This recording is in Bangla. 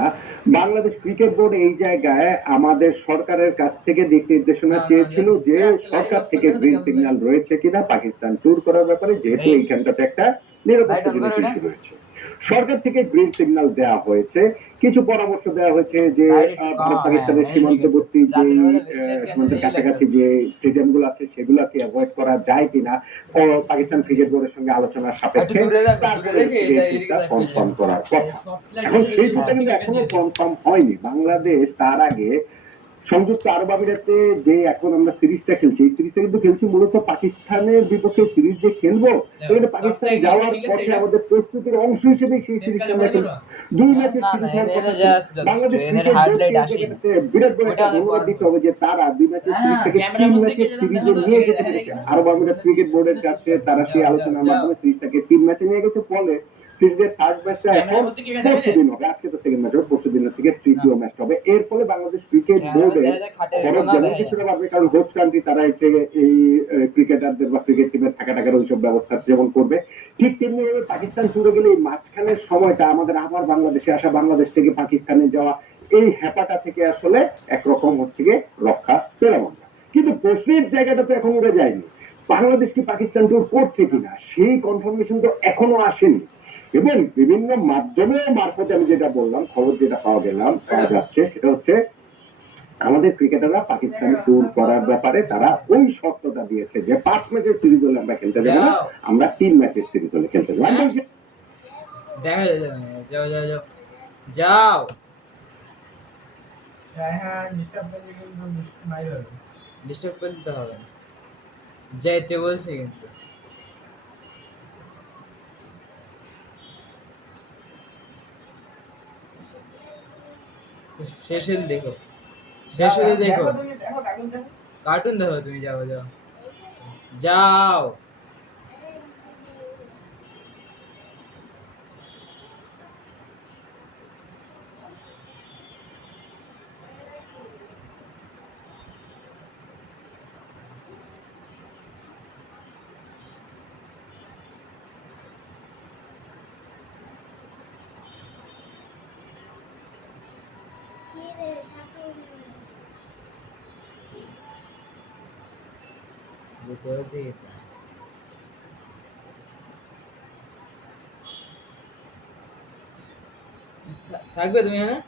না, বাংলাদেশ ক্রিকেট বোর্ড এই জায়গায় আমাদের সরকারের কাছ থেকে দিক নির্দেশনা চেয়েছিল যে সরকার থেকে গ্রিন সিগন্যাল রয়েছে কিনা পাকিস্তান ট্যুর করার ব্যাপারে, যেহেতু এইখানটাতে একটা নিরাপত্তাজনিত ইস্যু রয়েছে। সরকার থেকে গ্রিন সিগন্যাল দেওয়া হয়েছে, কিছু পরামর্শ দেওয়া হয়েছে যে ভারত পাকিস্তানের সীমান্তবর্তী যে সীমান্তের কাছাকাছি যে স্টেডিয়াম গুলো আছে সেগুলোকে অ্যাভয়েড করা যায় কিনা ও পাকিস্তান ক্রিকেট বোর্ডের সঙ্গে আলোচনার সাপেক্ষে তারপরে কনফার্ম করার কথা। এখন সেই ট্যুরটা কিন্তু এখনো কনফার্ম হয়নি। বাংলাদেশ তার আগে সংযুক্ত আরব আমিরাতে যে এখন আমরা সিরিজটা খেলছি, এই সিরিজটা কিন্তু খেলছি মূলত পাকিস্তানের বিপক্ষে। সিরিজ যে খেলবো সেখানে পাকিস্তান যাওয়ার পথে আমাদের প্রস্তুতির অংশ হিসেবে সেই সিরিজটা আমরা খেলছি। 2 ম্যাচের সিরিজ হওয়ার কথা ছিল। বাংলাদেশ ক্রিকেট বোর্ডকে বিরাট বড় একটা ধন্যবাদ দিতে হবে যে তারা 2 ম্যাচের সিরিজটাকে 3 ম্যাচের সিরিজে নিয়ে যেতে পেরেছে। আরব আমিরাত ক্রিকেট বোর্ডের কাছে তারা সেই আলোচনার মাধ্যমে সিরিজটাকে 3 ম্যাচে নিয়ে গেছে। ফলে সিরিজের থার্ড ম্যাচটা এখন পরশুদিন হবে। আজকে তো সেকেন্ড ম্যাচ হবে, পরশুদিন থেকে তৃতীয় ম্যাচটা হবে। এর ফলে বাংলাদেশ ক্রিকেট বোর্ডে খরচ যেমন কিছুটা বাড়বে, কারণ হোস্ট কান্ট্রি তারা হচ্ছে এই ক্রিকেটারদের বা ক্রিকেট টিমের থাকা টাকার ওইসব ব্যবস্থা যেমন করবে, ঠিক তেমনি ভাবে পাকিস্তান ট্যুরে গেলে এই মাঝখানের সময়টা আমাদের আবার বাংলাদেশে আসা, বাংলাদেশ থেকে পাকিস্তানে যাওয়া, এই হ্যাপাটা থেকে আসলে একরকম হচ্ছে গিয়ে রক্ষা পেলাম আমরা। কিন্তু প্রশ্নের জায়গাটা তো এখন উড়ে যায়নি, বাংলাদেশ কি পাকিস্তান ট্যুর করছে কিনা সেই কনফার্মেশন তো এখনো আসেনি। এবং বিভিন্ন মাধ্যমের মারফতে আমি যেটা বললাম, খবর যেটা পাওয়া যাচ্ছে সেটা হচ্ছে আমাদের ক্রিকেটাররা পাকিস্তানে ট্যুর করার ব্যাপারে তারা ওই শর্তটা দিয়েছে যে 5 ম্যাচের সিরিজ হলে আমরা খেলতে যাবো না, আমরা 3 ম্যাচের সিরিজ হলে খেলতে যাবো। দেখা যাও যাও যাও যাও। হ্যাঁ ডিস্টার্ব করলে কিন্তু মাইর হবে। ডিস্টার্ব করতে হবে না, যেতে বলছে কিন্তু। শেষ হলে দেখো, শেষ হলে দেখো, কার্টুন দেখো তুমি। যাও যাও যাও। থাকবে তুমি? হ্যাঁ